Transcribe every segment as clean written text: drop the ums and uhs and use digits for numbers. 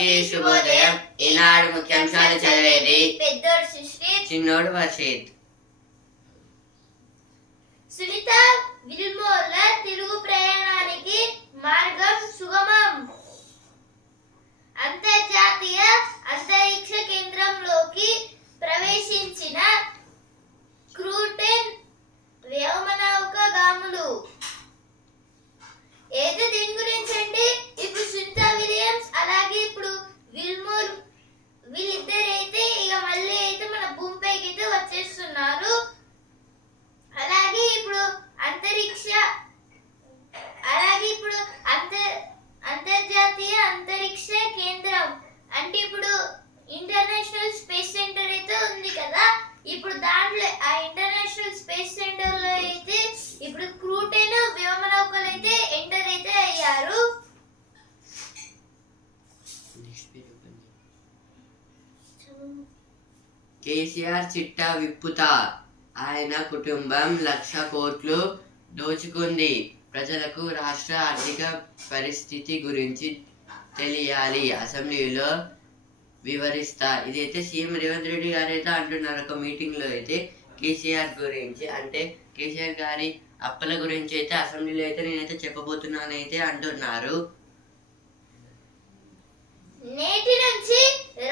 అందరికీ శుభోదయం. ఈనాడు ముఖ్యాంశాలు చదివేది పెద్దోడు సుశ్రీత్, చిన్నోడు వర్షిత్. సునీత విల్మోర్ల తిరుగు ప్రయాణానికి మార్గం సుగమం. అంతర్జాతీయ అంతరిక్ష కేంద్రంలోకి ప్రవేశించిన క్రూటెన్ వ్యోమనౌకగాములు. ఏదో దీని గురించి అండి. ఇప్పుడు సునీత విలియమ్స్ అలాగే ఇప్పుడు విల్మోర్ వీళ్ళిద్దరైతే ఇక మళ్ళీ అయితే మన భూమిపైకి అయితే వచ్చేస్తున్నారు. అలాగే ఇప్పుడు అంతర్జాతీయ అంతరిక్ష కేంద్రం అంటే ఇప్పుడు ఇంటర్నేషనల్ స్పేస్ సెంటర్ అయితే ఉంది కదా. ఇప్పుడు దాంట్లో ఆ ఇంటర్నేషనల్ స్పేస్ సెంటర్ లో అయితే ఇప్పుడు క్రూటెన్ వ్యోమనౌకలు అయితే ఎంటర్ అయితే అయ్యారు. కేసీఆర్ చిట్టా విప్పుతా, ఆయన కుటుంబం 1,00,000 కోట్లు దోచుకుంది. ప్రజలకు రాష్ట్ర ఆర్థిక పరిస్థితి గురించి తెలియాలి, అసెంబ్లీలో వివరిస్తా. ఇదైతే సీఎం రేవంత్ రెడ్డి గారు అయితే అంటున్నారు ఒక మీటింగ్ లో అయితే కేసీఆర్ గురించి. అంటే కేసీఆర్ గారి అప్పుల గురించి అయితే అసెంబ్లీలో అయితే నేనైతే చెప్పబోతున్నాను అయితే అంటున్నారు. నేటి నుంచి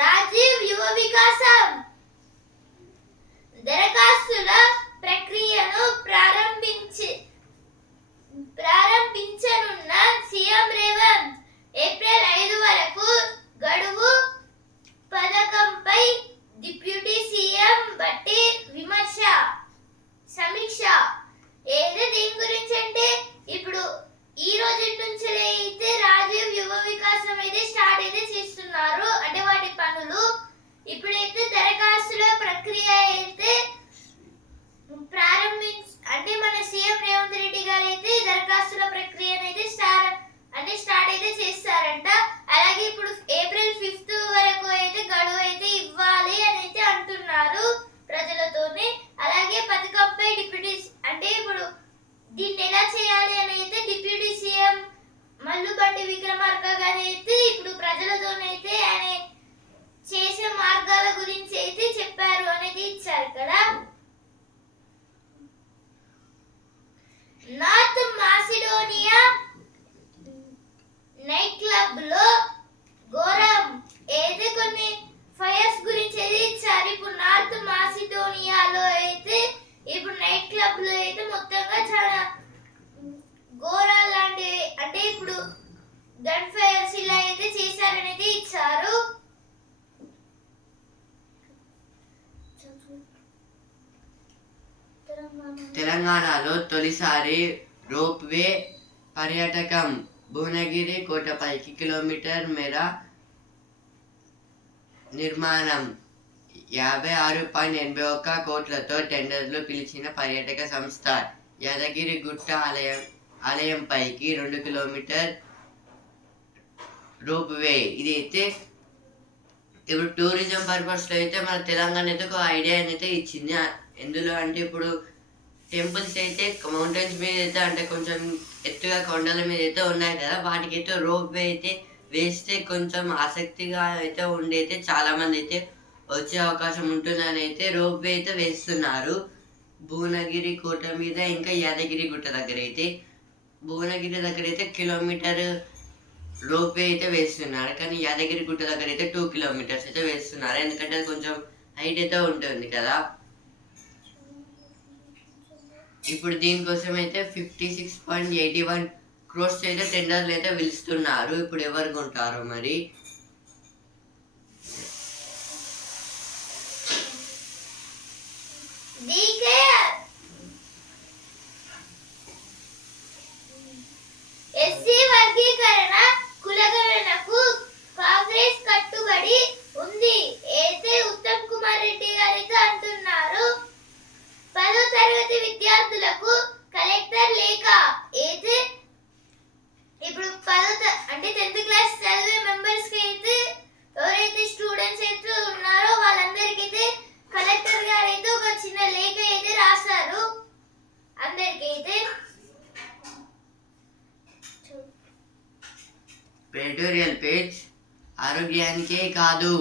రాజీవ్ యువ వికాసం దరఖాస్తుల ప్రక్రియను ప్రారంభించనున్న సీఎం రేవంత్. ఏప్రిల్ 5 వరకు గడువు. పథకంపై డిప్యూటీ సీఎం బట్టి సమీక్ష. ఏదో దీని గురించి అంటే ఇప్పుడు ఈ రోజు నుంచి అయితే రాజీవ్ యువ వికాసం అయితే స్టార్ట్ అయితే చేస్తున్నారు. అంటే వాటి పనులు ఇప్పుడైతే దరఖాస్తుల ప్రక్రియ అయితే అంటే మన సీఎం రేవంత్ రెడ్డి గారు అయితే దరఖాస్తుల ప్రక్రియను అయితే స్టార్ట్ అయితే చేస్తారంట. అలాగే ఇప్పుడు ఏప్రిల్ 5 వరకు అయితే గడువు అయితే ఇవ్వాలి అని అయితే అంటున్నారు ప్రజలతోనే. అలాగే పథకంపై డిప్యూటీ అంటే ఇప్పుడు దీన్ని ఎలా చేయాలి అని అయితే డిప్యూటీ సీఎం మల్లుబట్టి విక్రమార్క గారు అయితే ఇప్పుడు ప్రజలతోనైతే ఆయన చేసే మార్గాల గురించి అయితే చెప్పారు అనేది ఇచ్చారు కదా. నార్త్ మాసిడోనియా నైట్ క్లబ్ లో ఘోరం. ఏదో కొన్ని ఫైర్స్ గురించి అయితే ఇచ్చారు. ఇప్పుడు నార్త్ మాసిడోనియాలో అయితే ఇప్పుడు నైట్ క్లబ్ లో అయితే మొత్తంగా చాలా ఘోరాలు లాంటి అంటే ఇప్పుడు గన్ ఫైర్స్ ఇలా అయితే చేశారనేది ఇచ్చారు. తెలంగాణలో తొలిసారి రోప్ వే పర్యాటకం. భువనగిరి కోటపైకి కిలోమీటర్ మేర నిర్మాణం. 56.81 కోట్లతో టెండర్లు పిలిచిన పర్యాటక సంస్థ. Yadagiri Gutta ఆలయంపైకి 2 kilometre rope way. ఇది అయితే ఇప్పుడు టూరిజం పర్పస్ లో అయితే మన తెలంగాణ అయితే ఒక ఐడియా అయితే ఇచ్చింది. ఎందులో అంటే ఇప్పుడు టెంపుల్స్ అయితే మౌంటైన్స్ మీద అయితే అంటే కొంచెం ఎత్తుగా కొండల మీద అయితే ఉన్నాయి కదా, వాటికైతే రోప్ వే అయితే వేస్తే కొంచెం ఆసక్తిగా అయితే ఉండి అయితే చాలా మంది అయితే వచ్చే అవకాశం ఉంటుందని అయితే రోప్ వే అయితే వేస్తున్నారు. భువనగిరి కోట మీద ఇంకా యాదగిరి గుట్ట దగ్గర అయితే భువనగిరి దగ్గర అయితే కిలోమీటర్ రోప్ వే అయితే వేస్తున్నారు. కానీ యాదగిరి గుట్ట దగ్గర అయితే 2 కిలోమీటర్స్ అయితే వేస్తున్నారు. ఎందుకంటే అది కొంచెం హైట్ అయితే ఉంటుంది కదా. ఇప్పుడు దీనికోసం అయితే 56.81 crores అయితే టెండర్లు అయితే పిలుస్తున్నారు. ఇప్పుడు ఎవరు కొంటారు మరి? ఎస్సీ వర్గీకరణ కులగణనకు కాంగ్రెస్ కట్టుబడి ఉంది అయితే ఉత్తమ్ కుమార్ రెడ్డి గారితో అంటున్నారు. 10వ తరగతి విద్యార్థులకు కలెక్టర్ లేఖ. అయితే ఇప్పుడు 10th క్లాస్ చదివే మెంబర్స్ కి అయితే ఎవరైతే స్టూడెంట్స్ అయితే ఉన్నారో వాళ్ళందరికీ అయితే కలెక్టర్ గారు అయితే ఒక చిన్న లేఖ అయితే రాశారు అందరికీ అయితే. ఎడిటోరియల్ పేజ్ ఆరోగ్యానికే కాదు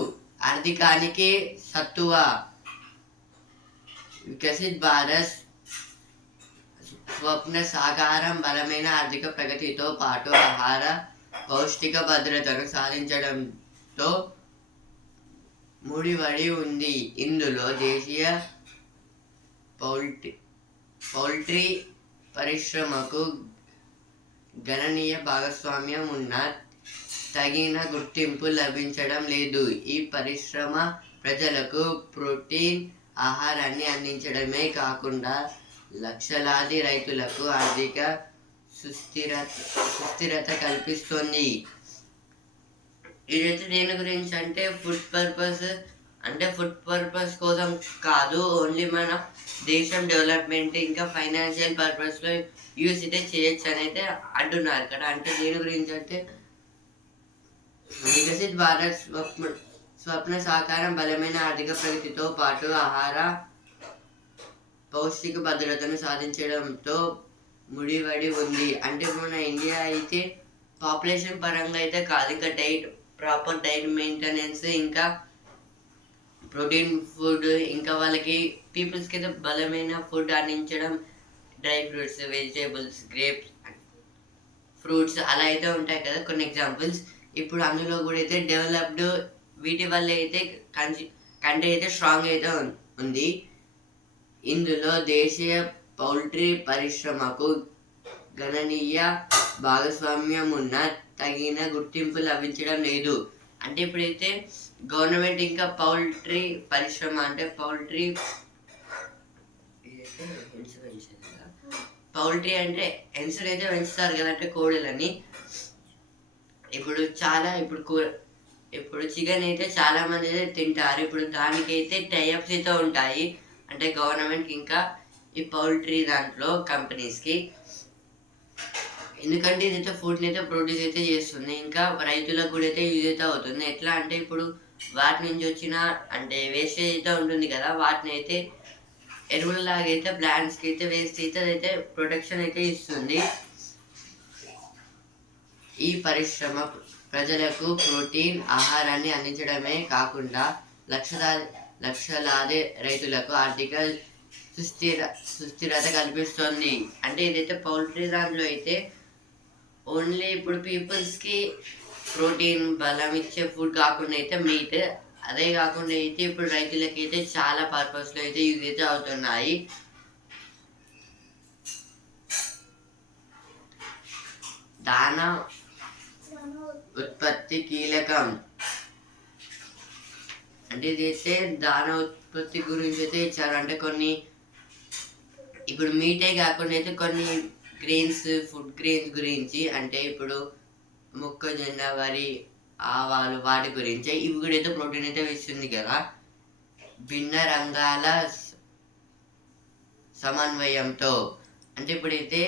ఆర్థికానికి సత్తువ. వికసిత్ భారత్ స్వప్న సాకారం బలమైన ఆర్థిక ప్రగతితో పాటు ఆహార పౌష్టిక భద్రతను సాధించడంతో ముడివడి ఉంది. ఇందులో దేశీయ పౌల్ట్రీ పరిశ్రమకు గణనీయ భాగస్వామ్యం ఉన్న తగిన గుర్తింపు లభించడం లేదు. ఈ పరిశ్రమ ప్రజలకు ప్రోటీన్ ఆహారాన్ని అందించడమే కాకుండా లక్షలాది రైతులకు ఆర్థిక సుస్థిరత కల్పిస్తుంది. ఇదైతే దేని గురించి అంటే ఫుడ్ పర్పస్ కోసం కాదు, ఓన్లీ మన దేశం డెవలప్మెంట్ ఇంకా ఫైనాన్షియల్ పర్పస్లో యూస్ అయితే చేయొచ్చు అని అయితే అంటున్నారు కదా. అంటే దేని గురించి అంటే వికసిత్ భారత్ స్వప్న సాకారం బలమైన ఆర్థిక ప్రగతితో పాటు ఆహార పౌష్టిక భద్రతను సాధించడంతో ముడివడి ఉంది. అంటే మన ఇండియా అయితే పాపులేషన్ పరంగా అయితే కాదు, ఇంకా ప్రాపర్ డైట్ మెయింటెనెన్స్, ఇంకా ప్రోటీన్ ఫుడ్, ఇంకా వాళ్ళకి పీపుల్స్కి అయితే బలమైన ఫుడ్ అందించడం, dry fruits, vegetables, grapes, fruits అలా అయితే ఉంటాయి కదా కొన్ని ఎగ్జాంపుల్స్. ఇప్పుడు అందులో కూడా అయితే డెవలప్డ్ వీటి వల్ల అయితే కంట్రీ అయితే స్ట్రాంగ్ అయితే ఉంది. ఇందులో దేశీయ పౌల్ట్రీ పరిశ్రమకు గణనీయ భాగస్వామ్యం ఉన్న తగిన గుర్తింపు లభించడం లేదు. అంటే ఇప్పుడైతే గవర్నమెంట్ ఇంకా పౌల్ట్రీ పరిశ్రమ అంటే పౌల్ట్రీ అంటే హెన్స్ని అయితే పెంచుతారు కదా, అంటే కోడలని. ఇప్పుడు చికెన్ అయితే చాలా మంది అయితే తింటారు. ఇప్పుడు దానికైతే టైఅప్స్ అయితే ఉంటాయి, అంటే గవర్నమెంట్ ఇంకా ఈ పౌల్ట్రీ దాంట్లో కంపెనీస్కి. ఎందుకంటే ఇదైతే ఫుడ్ని అయితే ప్రొడ్యూస్ అయితే చేస్తుంది, ఇంకా రైతులకు కూడా అయితే యూజ్ అయితే అవుతుంది. ఎట్లా అంటే ఇప్పుడు వాటి నుంచి వచ్చిన అంటే వేస్టేజ్ అయితే ఉంటుంది కదా, వాటిని అయితే ఎరువులలాగా అయితే ప్లాంట్స్కి అయితే వేస్ట్ అయితే అదైతే ప్రొటెక్షన్ అయితే ఇస్తుంది. ఈ పరిశ్రమ ప్రజలకు ప్రోటీన్ ఆహారాన్ని అందించడమే కాకుండా లక్షలాది రైతులకు ఆర్థిక సుస్థిరత కల్పిస్తుంది. అంటే ఇదైతే పౌల్ట్రీ దాంట్లో అయితే ఓన్లీ ఇప్పుడు పీపుల్స్కి ప్రోటీన్ బలం ఇచ్చే ఫుడ్ కాకుండా అయితే మీట్, అదే కాకుండా అయితే ఇప్పుడు రైతులకి అయితే చాలా పర్పస్లో అయితే యూజ్ అయితే అవుతున్నాయి. దానా ఉత్పత్తి కీలకం. అంటే ఇదైతే దానా ఉత్పత్తి గురించి అయితే ఇచ్చారు. అంటే కొన్ని ఇప్పుడు మీటే కాకుండా అయితే కొన్ని ఫుడ్ గ్రెయిన్స్ గురించి, అంటే ఇప్పుడు మొక్కజొన్న, వరి, ఆవాలు వాటి గురించి ఇవి కూడా అయితే ప్రోటీన్ అయితే ఇస్తుంది కదా. భిన్న రంగాల సమన్వయంతో, అంటే ఇప్పుడైతే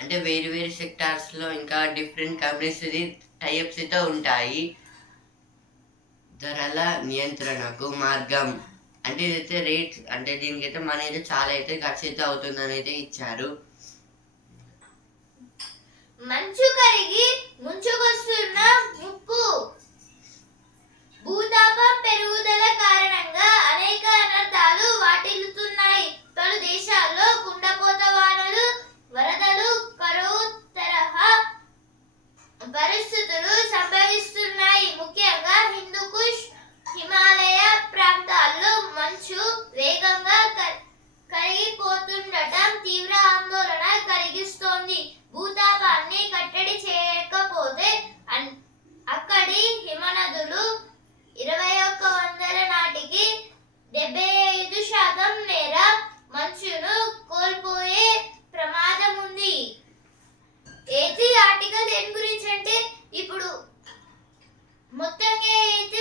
అంటే వేరు సెక్టార్స్లో ఇంకా డిఫరెంట్ కంపెనీస్ టైఅప్స్ అయితే ఉంటాయి. ధరల నియంత్రణకు మార్గం. అంటే ఇదైతే రేట్, అంటే దీనికైతే మనీ అయితే చాలా అయితే ఖర్చు అయితే అవుతుందని అయితే ఇచ్చారు. మంచు కరిగి ముంచుకొస్తున్న ముప్పు. భూతాపం పెరుగుదల కారణంగా అనేక అనర్థాలు వాటిల్లుతున్నాయి. పలు దేశాల్లో కుండపోత వానలు, వరదలు, కరువు తరహా పరిస్థితులు సంభవిస్తున్నాయి. ముఖ్యంగా హిందూకుష్, హిమాలయ ప్రాంతాల్లో మంచు వేగంగా కరిగిపోతుండటం తీవ్ర ఆందోళన కలిగిస్తోంది. భూతాపాన్ని కట్టడి చేయకపోతే అక్కడి హిమనదులు 2100 నాటికి 75% మేర మంచును కోల్పోయే ప్రమాదం ఉంది. ఏది ఆర్టికల్ దేని గురించి అంటే ఇప్పుడు మొత్తంగా అయితే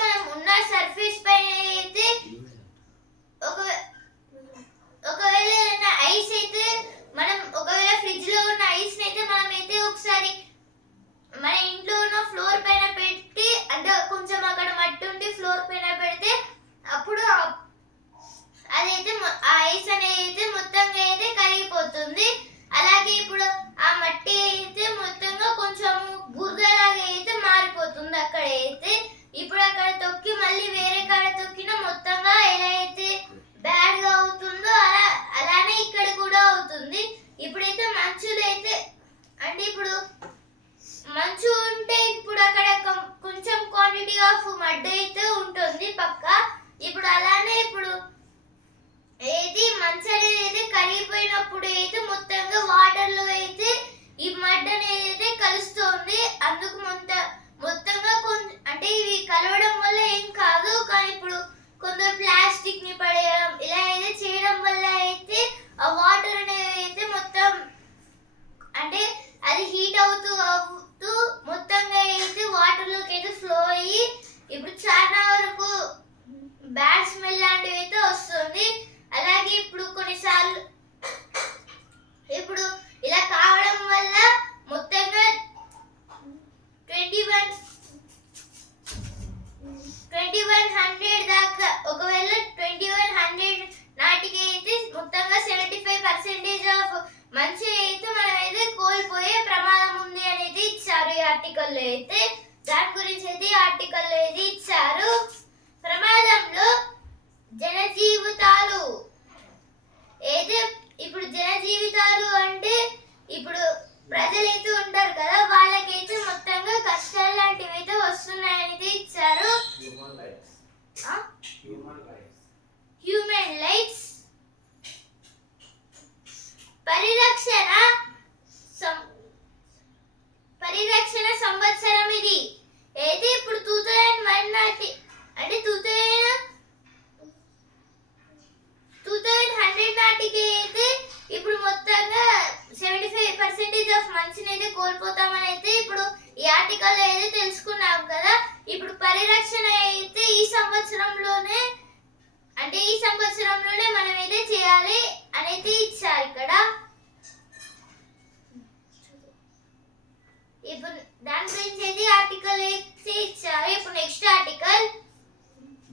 మనం ఉన్న సర్ఫేస్ పైన అయితే ఒకవేళ ఐస్ అయితే మనం ఒకవేళ ఫ్రిడ్జ్ లో ఉన్న ఐస్ అయితే మనం అయితే ఒకసారి మన ఇంట్లో ఉన్న ఫ్లోర్ పైన పెట్టి, అంటే కొంచెం అక్కడ మట్టి ఉండి ఫ్లోర్ పైన పెడితే అప్పుడు అదైతే ఆ ఐస్ అనేది మొత్తంగా అయితే కరిగిపోతుంది. అలాగే ఇప్పుడు ఆ మట్టి అయితే అంటే ఇప్పుడు మంచు ఉంటే ఇప్పుడు అక్కడ కొంచెం క్వాంటిటీ ఆఫ్ మడ్ అయితే ఉంటుంది పక్క. ఇప్పుడు అలానే ఇప్పుడు ఏది మంచు అనేది అయితే కరిగిపోయినప్పుడు అయితే మొత్తంగా వాటర్ లో అయితే ఈ మడ్ అనేది అయితే కలుస్తుంది. అందుకు మొత్తంగా అంటే ఇవి కలవడం వల్ల ఏం కాదు, కానీ ఇప్పుడు కొందరు ప్లాస్టిక్ ని పడేయడం ఇలా అయితే చేయడం వల్ల అయితే ఆ వాటర్ అనేది అయితే మొత్తం అంటే అది హీట్ అవుతూ మొత్తంగా అయితే వాటర్ లోకి అయితే ఫ్లో అయ్యి ఇప్పుడు చాలా వరకు బ్యాడ్ స్మెల్ లాంటివి అయితే వస్తుంది. అలాగే ఇప్పుడు కొన్నిసార్లు ఇప్పుడు ఇలా కావడం వల్ల మొత్తంగా 2100 దాకా, ఒకవేళ 2100 నాటికి అయితే మొత్తంగా 75% ఆఫ్ మంచి అయితే మనం అయితే కోల్పోయే ప్రమాదం ఉంది అనేది ఇచ్చారు ఈ ఆర్టికల్లో అయితే. దాని గురించి అయితే ఈ ఆర్టికల్లో అయితే ఇచ్చారు. ప్రమాదంలో జనజీవితాలు అయితే ఇప్పుడు జనజీవితాలు అంటే ఇప్పుడు ప్రజలైతే ఉంటారు కదా, వాళ్ళకైతే మొత్తంగా కష్టాలు లాంటివి అయితే వస్తున్నాయని ఇచ్చారు. హ్యూమన్ రైట్స్ పరిరక్షణ సంవత్సరం ఇది అయితే ఇప్పుడు 2001 నాటి అంటే 2100 నాటికి అయితే ఇప్పుడు మొత్తంగా 75% ఆఫ్ మంచిని అయితే కోల్పోతామని అయితే ఇప్పుడు ఈ ఆర్టికల్ అయితే తెలుసుకున్నాం కదా. ఇప్పుడు పరిరక్షణ అయితే ఈ సంవత్సరంలోనే మనం అయితే చేయాలి అని అయితే ఇచ్చారు ఇక్కడ. ఇప్పుడు దాని గురించి అయితే ఆర్టికల్ అయితే ఇచ్చారు. ఇప్పుడు నెక్స్ట్ ఆర్టికల్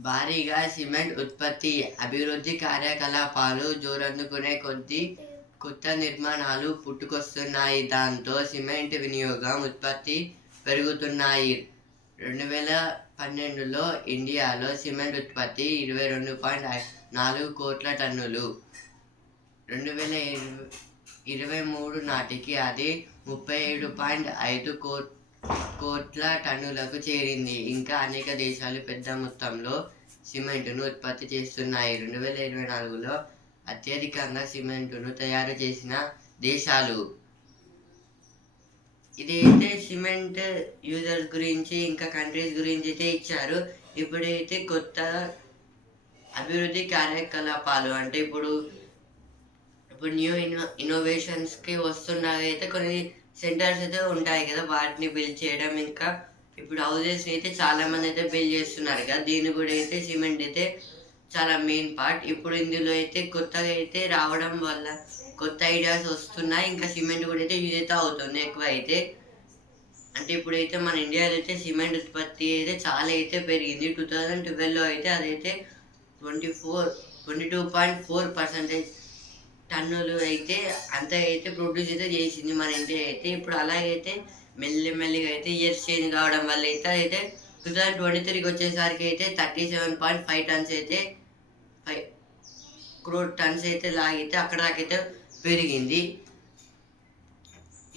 భారీగా సిమెంట్ ఉత్పత్తి అభివృద్ధి కార్యకలాపాలు జోరందుకునే కొద్దీ కొత్త నిర్మాణాలు పుట్టుకొస్తున్నాయి. దాంతో సిమెంట్ వినియోగం ఉత్పత్తి పెరుగుతున్నాయి. 2012లో ఇండియాలో సిమెంట్ ఉత్పత్తి 22.4 కోట్ల టన్నులు. 2023 నాటికి అది 37.5 కోట్ల టన్నులకు చేరింది. ఇంకా అనేక దేశాలు పెద్ద మొత్తంలో సిమెంటును ఉత్పత్తి చేస్తున్నాయి. 2024లో అత్యధికంగా సిమెంటును తయారు చేసిన దేశాలు. ఇదైతే సిమెంట్ యూజర్స్ గురించి ఇంకా కంట్రీస్ గురించి అయితే ఇచ్చారు. ఇప్పుడైతే కొత్త అభివృద్ధి కార్యకలాపాలు అంటే ఇప్పుడు న్యూ ఇన్నోవేషన్స్కి వస్తున్నదైతే కొన్ని సెంటర్స్ అయితే ఉంటాయి కదా, వాటిని బిల్డ్ చేయడం. ఇంకా ఇప్పుడు హౌజెస్ అయితే చాలా మంది అయితే బిల్డ్ చేస్తున్నారు కదా, దీన్ని కూడా అయితే సిమెంట్ అయితే చాలా మెయిన్ పార్ట్. ఇప్పుడు ఇందులో అయితే కొత్తగా అయితే రావడం వల్ల కొత్త ఐడియాస్ వస్తున్నాయి. ఇంకా సిమెంట్ కూడా అయితే యూజ్ అయితే అవుతుంది ఎక్కువ అయితే. అంటే ఇప్పుడైతే మన ఇండియాలో అయితే సిమెంట్ ఉత్పత్తి అయితే చాలా అయితే పెరిగింది. 2012లో అయితే అదైతే 22.4% టన్నులు అయితే అంత అయితే ప్రొడ్యూస్ అయితే చేసింది మన ఇండియా అయితే. ఇప్పుడు అలాగైతే మెల్లిమెల్లిగా అయితే ఇయర్స్ చేంజ్ కావడం వల్ల అయితే 2023కి వచ్చేసరికి అయితే 37.5 టన్స్ అయితే 5 crore టన్స్ అయితే లాగితే అక్కడ దాకైతే పెరిగింది.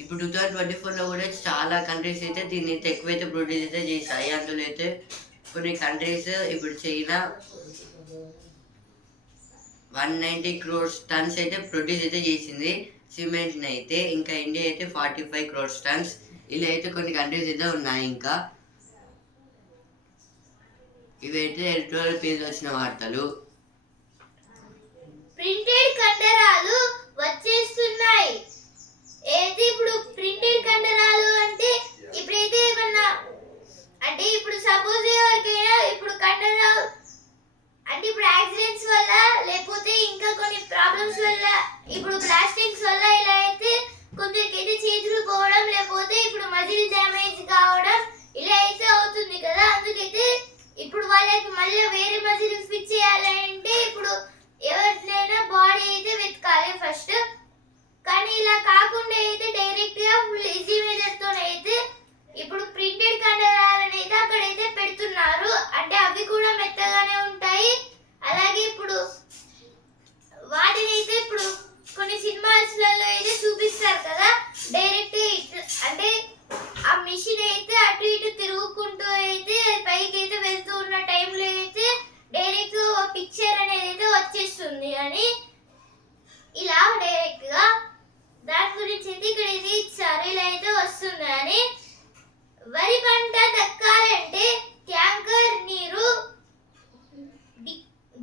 ఇప్పుడు 2024లో కూడా చాలా కంట్రీస్ అయితే దీన్ని అయితే ఎక్కువైతే ప్రొడ్యూస్ అయితే చేశాయి. అందులో అయితే కొన్ని కంట్రీస్ ఇప్పుడు చైనా 190 crore టన్స్ అయితే ప్రొడ్యూస్ అయితే చేసింది సిమెంట్ని అయితే. ఇంకా ఇండియా అయితే 45 crore టన్స్. ఇలా అయితే కొన్ని కంట్రీస్ అయితే ఉన్నాయి. ఇంకా ఇవైతే ఎడిటోరియల్ పేజ్ వచ్చిన వార్తలు. ప్రింటెడ్ కండరాలు వచ్చేస్తున్నాయి. అయితే ఇప్పుడు ప్రింటెడ్ కండరాలు అంటే ఇప్పుడైతే ఏమన్నా అంటే ఇప్పుడు సపోజ్ ఎవరికైనా ఇప్పుడు కండరాలు అంటే ఇప్పుడు యాక్సిడెంట్స్ వల్ల లేకపోతే ఇంకా కొన్ని ప్రాబ్లమ్స్ వల్ల ఇప్పుడు ప్లాస్టిక్స్ వల్ల ఇలా అయితే కొందరికైతే చేతులు పోవడం లేకపోతే ఇప్పుడు మజిల్ డ్యామేజ్ కావడం ఇలా అయితే అవుతుంది కదా. అందుకైతే ఇప్పుడు వాళ్ళకి మళ్ళీ వేరే మజిల్ ఫిట్ చేయాలంటే ఇప్పుడు ఎవరినైనా బాడీ అయితే వెతకాలి ఫస్ట్. కానీ ఇలా కాకుండా అయితే డైరెక్ట్ గా కానీ వరి పంట దక్కాలంటే ట్యాంకర్ నీరు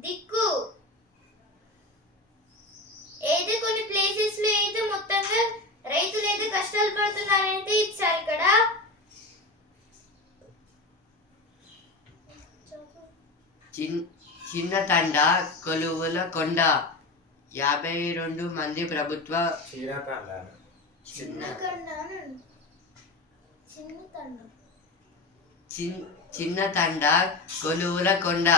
దిక్కు అయితే కొన్ని ప్లేసెస్ లో అయితే మొత్తంగా రైతులు అయితే కష్టాలు పడుతున్నారైతే ఇచ్చారు ఇక్కడ. చిన్న తండ కొలువుల కొండ 52 మంది ప్రభుత్వ చిన్న తండ కొలువుల కొండ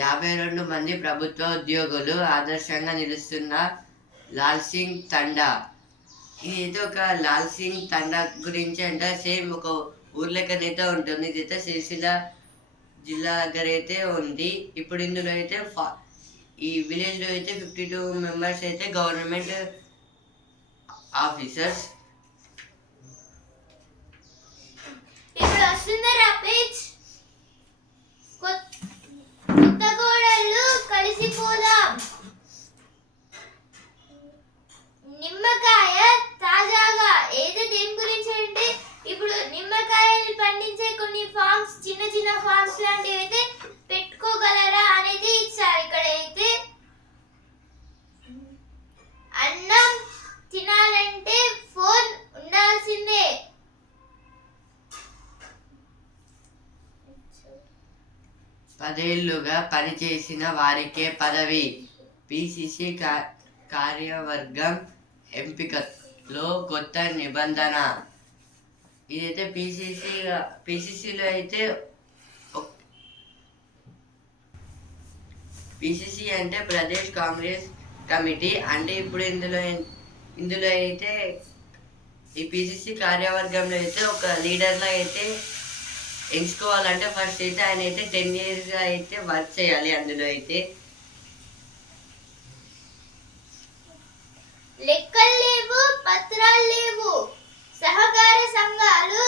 52 మంది ప్రభుత్వ ఉద్యోగులు ఆదర్శంగా నిలుస్తున్న లాల్ సింగ్ తండా. ఇది ఒక లాల్ సింగ్ తండా గురించి అంటే సేమ్ ఒక ఊర్లెక్కనైతే ఉంటుంది. ఇదైతే సిరిసిల్ల జిల్లా దగ్గర అయితే ఉంది. ఇప్పుడు ఇందులో అయితే ఈ విలేజ్లో అయితే 52 మెంబర్స్ అయితే గవర్నమెంట్ ఆఫీసర్స్. ఇప్పుడు వస్తుందరా పేజ్. కొత్త కోడళ్ళు కలిసిపోదాం. నిమ్మకాయ తాజాగా ఏదో దేని గురించి అంటే ఇప్పుడు నిమ్మకాయలు పండించే కొన్ని ఫార్మ్స్ చిన్న చిన్న ఫార్మ్స్ లాంటివి అయితే పెట్టుకోగలరా అనేది ఇచ్చారు ఇక్కడ అయితే. అన్నం తినాలంటే ఫోన్ ఉండాల్సిందే. పదేళ్లుగా పనిచేసిన వారికే పదవి. పిసిసి కార్యవర్గం ఎంపికలో కొత్త నిబంధన. ఇదైతే పిసిసిలో అయితే పిసిసి అంటే ప్రదేశ్ కాంగ్రెస్ కమిటీ. అంటే ఇప్పుడు ఇందులో అయితే ఈ పిసిసి కార్యవర్గంలో అయితే ఒక లీడర్లా అయితే ఎంచుకోవాలంటే ఫస్ట్ అయితే ఆయన అయితే 10 years అయితే వర్క్ చేయాలి. అందులో అయితే లెక్కలు లేవు, పత్రాలు లేవు. సహకార సంఘాలు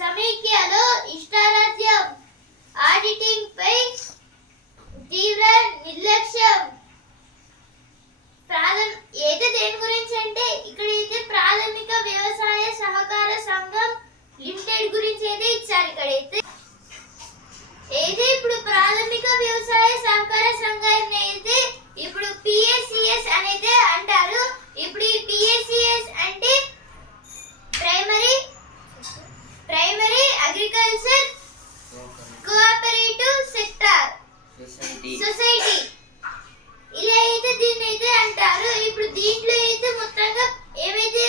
సమీక్షలో ఇష్టారాజ్యం. ఆడిటింగ్ పై తీవ్ర నిర్లక్ష్యం. ఏదో దేని గురించి అంటే ఇక్కడ అయితే ప్రాథమిక వ్యవసాయ సహకార సంఘం లిమిటెడ్ గురించి అయితే ఇచ్చారు. ఇక్కడైతే అయితే ఇప్పుడు ప్రాథమిక వ్యవసాయ సహకార సంఘాన్ని అయితే ఇప్పుడు పిఎస్సిఎస్ అనేది అంటారు. ఇప్పుడు ఈ పిఎస్సిఎస్ అంటే primary agriculture cooperative sector society ఇలా అయితే దీన్ని అయితే అంటారు. ఇప్పుడు దీంట్లో అయితే మొత్తంగా ఏమైతే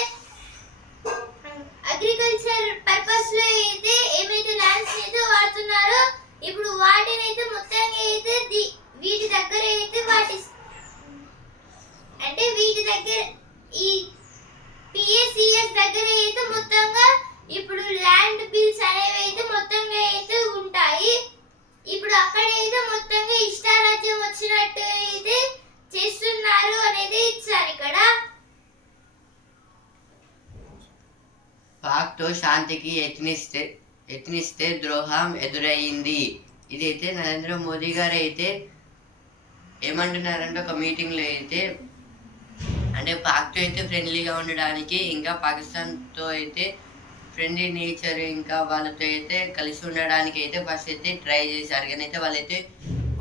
అగ్రికల్చర్ పర్పస్ లో అయితే ఏమైతే ల్యాండ్స్ అయితే వాడుతున్నారో ఇప్పుడు వాటిని అయితే మొత్తంగా అయితే వీటి దగ్గర అయితే వీటి దగ్గర ఈ పిఎస్సిఎస్ దగ్గర అయితే మొత్తంగా ఇప్పుడు ల్యాండ్ బిల్స్ అనేవి అయితే మొత్తంగా అయితే ఉంటాయి. ఇప్పుడు అక్కడ అయితే మొత్తంగా ఇష్టారాజ్యం వచ్చినట్టు అయితే చేస్తున్నారు అనేది ఇచ్చారు ఇక్కడ. పాక్తో శాంతికి యత్నిస్తే ద్రోహం ఎదురయ్యింది. ఇదైతే నరేంద్ర మోదీ గారు అయితే ఏమంటున్నారంటే ఒక మీటింగ్లో అయితే అంటే పాక్తో అయితే ఫ్రెండ్లీగా ఉండడానికి ఇంకా పాకిస్తాన్తో అయితే ఫ్రెండ్లీ నేచర్ ఇంకా వాళ్ళతో అయితే కలిసి ఉండడానికి అయితే ఫస్ట్ అయితే ట్రై చేశారు. కానీ అయితే వాళ్ళైతే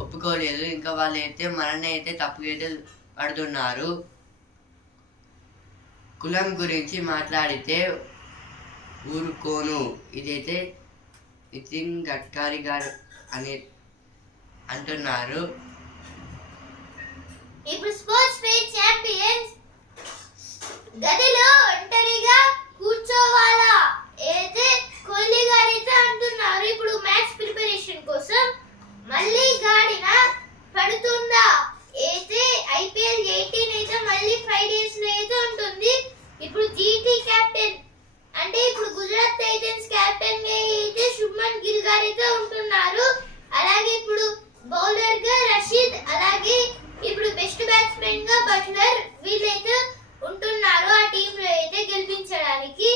ఒప్పుకోలేదు. ఇంకా వాళ్ళైతే మనల్ని అయితే తప్పుగా అయితే పడుతున్నారు. కులం గురించి మాట్లాడితే ఊరుకోను. ఇదైతే నితిన్ గడ్కరీ గారు అంటున్నారు. ఇప్పుడు స్పోర్ట్స్ పేజ్ ఛాంపియన్స్ గదిలో ఒంటరిగా కూర్చోవాలా అయితే కోహ్లీ గారు అయితే అంటున్నారు. ఇప్పుడు మ్యాచ్ ప్రిపరేషన్ కోసం మళ్ళీ గాడిన పడుతుందా అయితే ఐపీఎల్ 18 అయితే మళ్ళీ 5 days లో అయితే ఉంటుంది. ఇప్పుడు జీటీ కెప్టెన్ అంటే ఇప్పుడు గుజరాత్ టైటన్స్ కెప్టెన్ గా అయితే శుభ్మన్ గిల్ గారు అయితే ఉంటున్నారు. అలాగే ఇప్పుడు బౌలర్ గా రషీద్, అలాగే ఇప్పుడు బెస్ట్ బ్యాట్స్మెన్ గా బట్లర్ వీళ్ళైతే ఉంటున్నారు ఆ టీమ్ లో అయితే గెలిపించడానికి.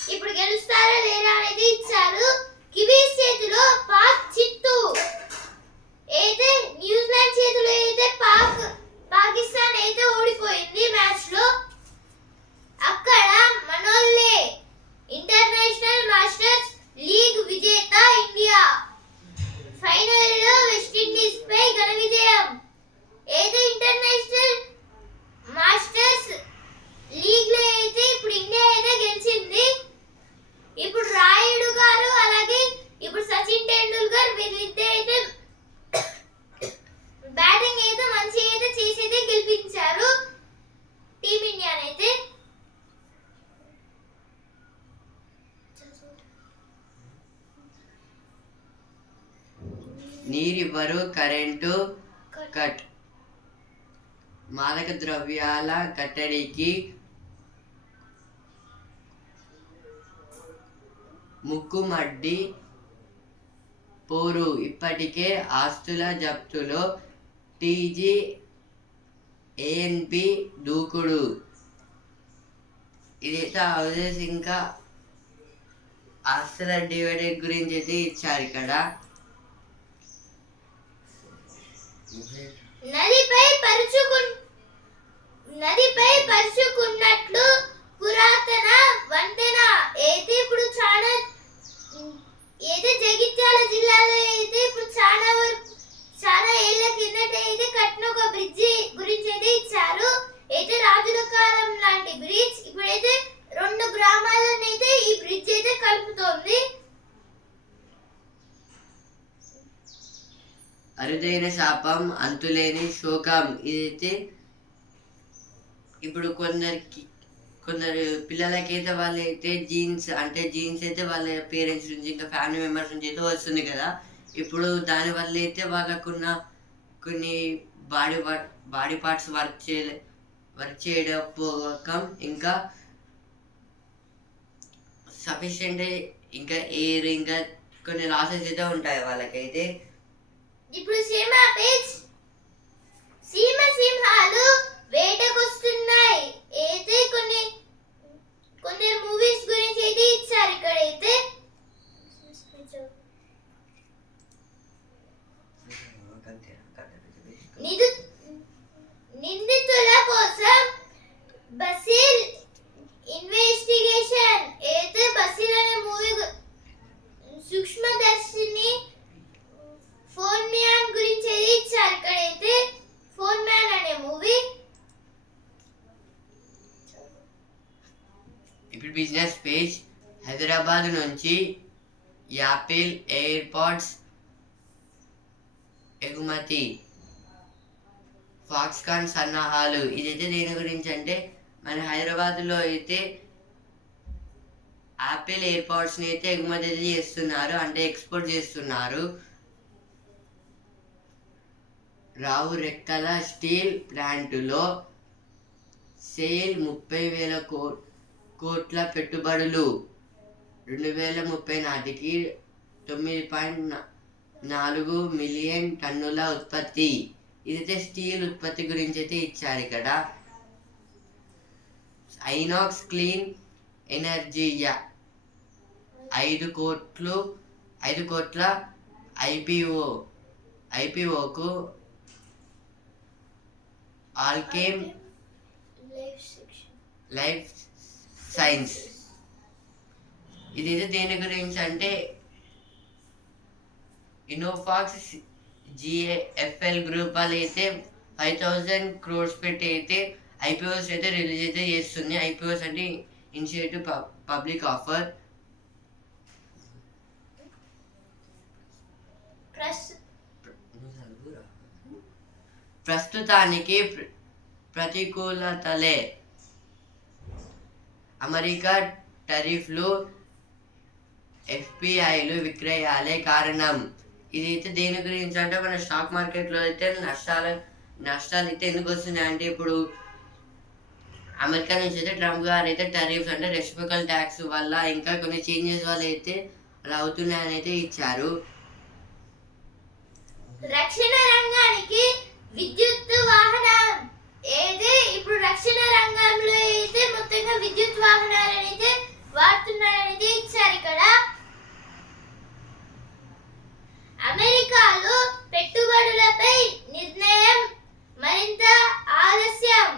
ఇప్పుడు గెలుస్తారా లేరా అనేది ఇచ్చారు. కివీస్ చేతిలో పాక్ చిత్తు అయితే న్యూజిలాండ్ చేతిలో అయితే పాకిస్తాన్ అయితే ఓడిపోయింది మ్యాచ్ లో. అక్కడ మనోళ్ళే నీరివ్వరు, కరెంటు కట్. మాదక ద్రవ్యాల కట్టడికి ముక్కుమడ్డి పోరు. ఇప్పటికే ఆస్తుల జప్తులో టీజీ ఏఎన్పి దూకుడు. ఇదైతే హౌసెస్ ఇంకా ఆస్తుల డివైడెడ్ గురించి అయితే ఇచ్చారు ఇక్కడ. నదిపై పరుచుకున్నట్లు పురాతన వంతెన అయితే ఇప్పుడు చాలా అయితే జగిత్యాల జిల్లాలో అయితే ఇప్పుడు చాలా ఏళ్ల కిందట అయితే కట్టిన ఒక బ్రిడ్జి గురించి అయితే ఇచ్చారు. అయితే రాజుల కాలం లాంటి బ్రిడ్జ్ ఇప్పుడైతే 2 గ్రామాలను అయితే ఈ బ్రిడ్జ్ అయితే కలుపుతోంది. అరుదైన శాపం, అంతులేని శోకం. ఇదైతే ఇప్పుడు కొందరు పిల్లలకైతే వాళ్ళైతే జీన్స్ అయితే వాళ్ళ పేరెంట్స్ నుంచి ఇంకా ఫ్యామిలీ మెంబర్స్ నుంచి అయితే వస్తుంది కదా. ఇప్పుడు దానివల్ల అయితే వాళ్ళకున్న కొన్ని బాడీ పార్ట్స్ వర్క్ చేయకపోవడం, ఇంకా సఫిషియెంట్ ఇంకా ఎయిర్ ఇంకా కొన్ని లాసెస్ అయితే ఉంటాయి వాళ్ళకైతే. ఇప్పుడు సింహాలు వేటకొస్తున్నాయి అయితే కొన్ని మూవీస్ గురించి అయితే ఇచ్చారు ఇక్కడైతే. నిందితుల కోసం బసిల్ ఇన్వెస్టిగేషన్ అయితే బసిల్ అనే మూవీ సూక్ష్మదర్శిని ఫోన్ మ్యాన్ గురించి అయితే ఇచ్చారు ఇక్కడైతే. ఫోన్ మ్యాన్ అనే మూవీ. ఇప్పుడు బిజినెస్ పేజ్. హైదరాబాద్ నుంచి యాపిల్ ఎయిర్పాడ్స్ ఎగుమతి. ఫాక్స్కాన్ సన్నాహాలు. ఇదైతే దేని గురించి అంటే మన హైదరాబాద్లో అయితే యాపిల్ ఎయిర్పాడ్స్ని అయితే ఎగుమతి అయితే చేస్తున్నారు, అంటే ఎక్స్పోర్ట్ చేస్తున్నారు. రావు రెక్కల స్టీల్ ప్లాంటులో సేల్ 30,000 కోట్ల పెట్టుబడులు. 2030 నాటికి 9.4 మిలియన్ టన్నుల ఉత్పత్తి. ఇదైతే స్టీల్ ఉత్పత్తి గురించి అయితే ఇచ్చారు ఇక్కడ. ఐనాక్స్ క్లీన్ ఎనర్జీ 5 కోట్ల ఐపీఓకు ఆల్కెమ్ లైఫ్ సైన్స్. ఇదైతే దేని గురించి అంటే ఇన్నోఫాక్స్ జిఎఫ్ఎల్ గ్రూప్ వాళ్ళు అయితే 5,000 crores పెట్టి అయితే ఐపీఓస్ అయితే రిలీజ్ అయితే చేస్తుంది. ఐపీఓస్ అంటే ఇనిషియేటివ్ పబ్లిక్ ఆఫర్. ప్రస్తుతానికి ప్రతికూలతలే. అమెరికా టారిఫ్లు, ఎఫ్పిఐలు, విక్రయాలే కారణం. ఇదైతే దేని గురించి అంటే మన స్టాక్ మార్కెట్లో అయితే నష్టాలు అయితే ఎందుకు వస్తున్నాయి అంటే ఇప్పుడు అమెరికా నుంచి అయితే ట్రంప్ గారు అయితే టారిఫ్స్ అంటే రెసిప్రోకల్ ట్యాక్స్ వల్ల ఇంకా కొన్ని చేంజెస్ వల్ల అయితే అలా అవుతున్నాయని అయితే ఇచ్చారు. రక్షణ రంగానికి విద్యుత్ వాహనం అయితే ఇప్పుడు రక్షణ రంగంలో అయితే మొత్తంగా విద్యుత్ వాహనాలను అయితే వాడుతున్నారని ఇచ్చారు ఇక్కడ. అమెరికాలో పెట్టుబడులపై నిర్ణయం మరింత ఆలస్యం.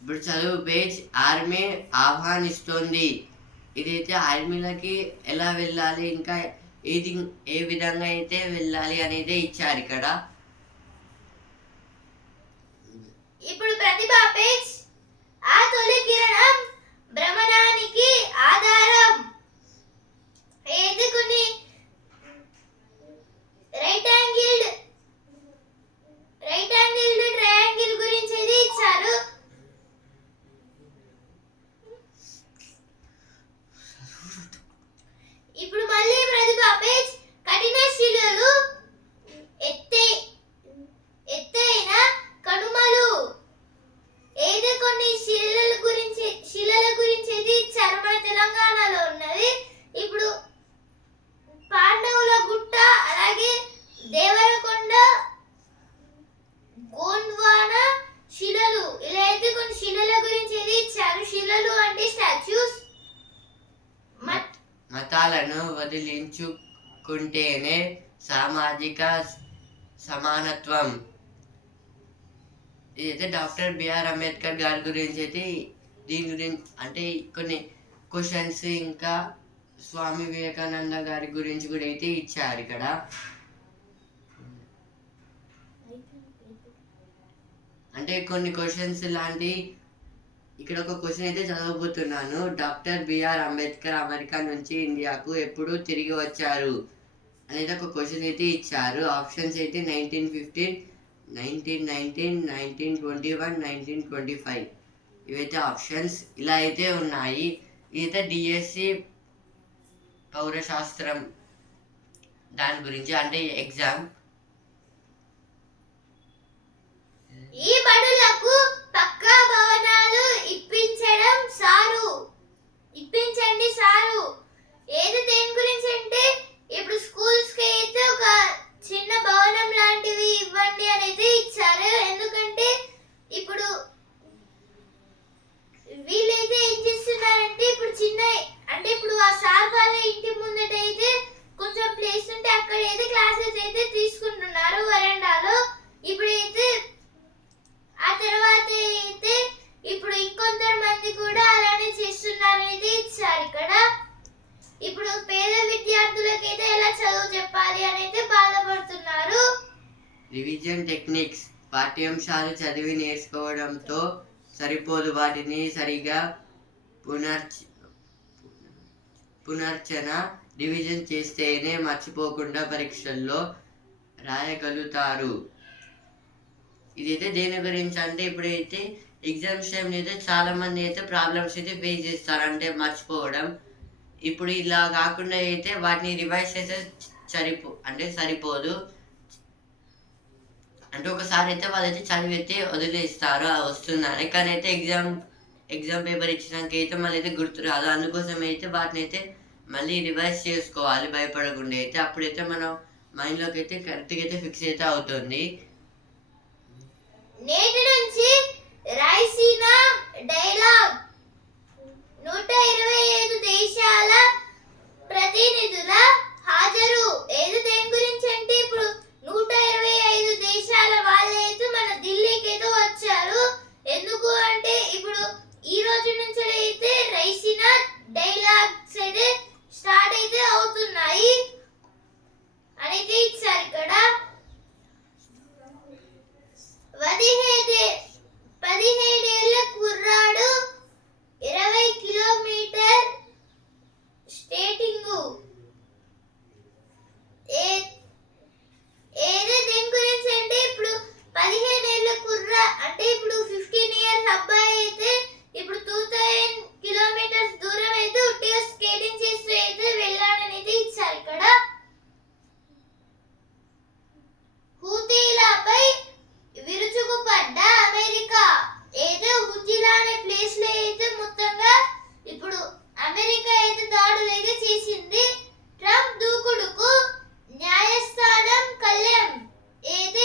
ఇప్పుడు చదువు పేజ్. ఆర్మీ ఆహ్వానిస్తోంది. ఇదైతే ఆర్మీలకి ఎలా వెళ్ళాలి, ఇంకా ఏ విధంగా అయితే వెళ్ళాలి అనేది ఇచ్చారు ఇక్కడ. ఇప్పుడు ప్రతిభ పేజ్. ఆ తొలి కిరణం భ్రమణానికి ఆధారం ఏది కొన్ని రైట్ యాంగిల్డ్ ట్రయాంగిల్ గురించి ఇది ఇచ్చారు. ఇప్పుడు మళ్ళీ ప్రతిభ పేజ్. మతాలను వదిలించుకుంటేనే సామాజిక సమానత్వం. ఇదైతే డాక్టర్ బిఆర్ అంబేద్కర్ గారి గురించి అయితే దీని గురించి అంటే కొన్ని క్వశ్చన్స్ ఇంకా స్వామి వివేకానంద గారి గురించి కూడా అయితే ఇచ్చారు ఇక్కడ. అంటే కొన్ని క్వశ్చన్స్ లాంటి ఇక్కడ ఒక క్వశ్చన్ అయితే చదవబోతున్నాను. డాక్టర్ బిఆర్ అంబేద్కర్ అమెరికా నుంచి ఇండియాకు ఎప్పుడు తిరిగి వచ్చారు అనేది ఒక క్వశ్చన్ అయితే ఇచ్చారు. ఆప్షన్స్ అయితే 1915, 1919, 1921, 1925 ఇవైతే ఆప్షన్స్ ఇలా అయితే ఉన్నాయి. ఇదైతే డిఎస్సి పౌరశాస్త్రం దాని గురించి అంటే ఎగ్జామ్. ఈ బడులకు పక్కా భవనాలు ఇప్పించండి సారు. ఏది దేని గురించి అంటే ఇప్పుడు స్కూల్స్ కి అయితే ఒక చిన్న భవనం లాంటివి ఇవ్వండి అనేది ఇచ్చారు. ఎందుకంటే ఇప్పుడు వీళ్ళైతే ఏం చేస్తున్నారంటే ఇప్పుడు చిన్న అంటే ఇప్పుడు ఆ సార్ వాళ్ళ ఇంటి ముందట అయితే కొంచెం ప్లేస్ ఉంటే అక్కడ అయితే క్లాసెస్ అయితే తీసుకుంటున్నారు వరండాలో. ఇప్పుడైతే ఆ తర్వాత అయితే ఇప్పుడు ఇంకొందరు మంది కూడా అలానే చేస్తున్నారు అనేది ఇచ్చారు ఇక్కడ. ఇప్పుడు పేద విద్యార్థులకైతే ఎలా చదువు చెప్పాలి అనేది బాధపడుతున్నారు. రివిజన్ టెక్నిక్స్ పాఠ్యాంశాలు చదివి నేర్చుకోవడంతో సరిపోదు, వాటిని సరిగా పునర్చన రివిజన్ చేస్తేనే మర్చిపోకుండా పరీక్షల్లో రాయగలుగుతారు. ఇదైతే దేని గురించి అంటే ఇప్పుడైతే ఎగ్జామ్స్ టైంలో అయితే చాలా మంది అయితే ప్రాబ్లమ్స్ అయితే ఫేస్ చేస్తారు అంటే మర్చిపోవడం. ఇప్పుడు ఇలా కాకుండా అయితే వాటిని రివైజ్ చేస్తే సరిపోదు. అంటే ఒకసారి అయితే వాళ్ళైతే చదివితే వదిలేస్తారు వస్తుందని, కానీ అయితే ఎగ్జామ్ పేపర్ ఇచ్చినాక అయితే మళ్ళీ అయితే గుర్తు రాదు. అందుకోసం అయితే వాటిని అయితే మళ్ళీ రివైజ్ చేసుకోవాలి భయపడకుండా అయితే. అప్పుడైతే మనం మైండ్లోకి అయితే కరెక్ట్గా అయితే ఫిక్స్ అయితే అవుతుంది. నేటి నుంచి రాయసీనా డైలాగ్ 125 దేశాల ప్రతినిధుల హాజరు. ఏది దేని గురించి అంటే ఇప్పుడు 125 దేశాల వాళ్ళైతే మన ఢిల్లీకి అయితే వచ్చారు. ఎందుకు అంటే ఇప్పుడు ఈ రోజు నుంచి అయితే రైసీనా డైలాగ్స్ అయితే స్టార్ట్ అయితే అవుతున్నాయి అనేది ఇచ్చారు ఇక్కడ. 17 ఏళ్ల కుర్రాడు 20 కిలోమీటర్ స్టేటింగ్. ఏదో దేని గురించి అంటే ఇప్పుడు 15 ఏళ్ల కుర్రా అంటే ఇప్పుడు 15 ఇయర్స్ అబ్బాయి అయితే ఇప్పుడు 2000 కిలోమీటర్స్ దూరం అయితే ఉట్టిగా స్కేటింగ్ చేస్తూ అయితే వెళ్ళాడని అయితే ఇచ్చారు ఇక్కడ. హూతీలపై విరుచుకుపడ్డ అమెరికా. ఏదో హుజీలా అనే ప్లేస్ లో అయితే మొత్తంగా ఇప్పుడు అమెరికా అయితే దాడులు అయితే చేసింది. ట్రంప్ దూకుడుకు న్యాయస్థానం కళ్యాణ్. అయితే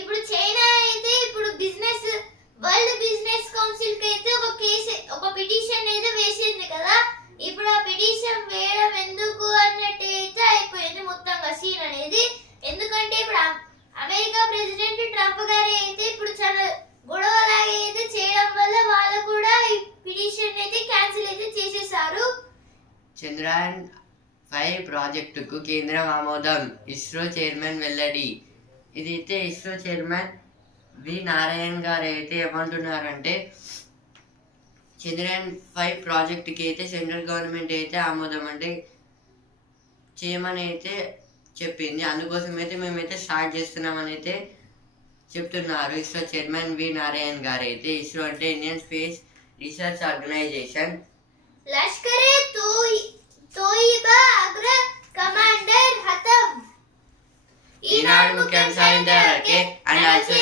ఇప్పుడు చైనా అయితే ఇప్పుడు వరల్డ్ బిజినెస్ కౌన్సిల్ కి అయితే ఒక పిటిషన్ అయితే వేసింది కదా. ఇప్పుడు ఆ పిటిషన్ వేయడం ఎందుకు అన్నట్టు అయితే అయిపోయింది మొత్తంగా సీన్ అనేది. ఎందుకంటే ఇప్పుడు అమెరికా ప్రెసిడెంట్ ట్రంప్ గారు అయితే ఇప్పుడు చాలా గొడవలాగా అయితే చేయడం వల్ల వాళ్ళు కూడా ఈ పిటిషన్ అయితే క్యాన్సిల్ అయితే చేసేసారు. చంద్రయాన్ 5 ప్రాజెక్టుకు కేంద్రం ఆమోదం, ఇస్రో చైర్మన్ వెల్లడి. ఇదైతే ఇస్రో చైర్మన్ వి నారాయణ్ గారు అయితే ఏమంటున్నారంటే చంద్రయాన్ 5 ప్రాజెక్టుకి అయితే సెంట్రల్ గవర్నమెంట్ అయితే ఆమోదం అంటే చేయమని అయితే చెప్పింది. అందుకోసం అయితే మేమైతే స్టార్ట్ చేస్తున్నామని అయితే చెప్తున్నారు ఇస్రో చైర్మన్ వి నారాయణ్ గారు అయితే. ఇస్రో అంటే Indian space research organisation. Lashkar-e Taiba అగ్ర కమాండర్ హతం. ఈనాడు ముఖ్యాంశాలు ఇంతవరకే. And also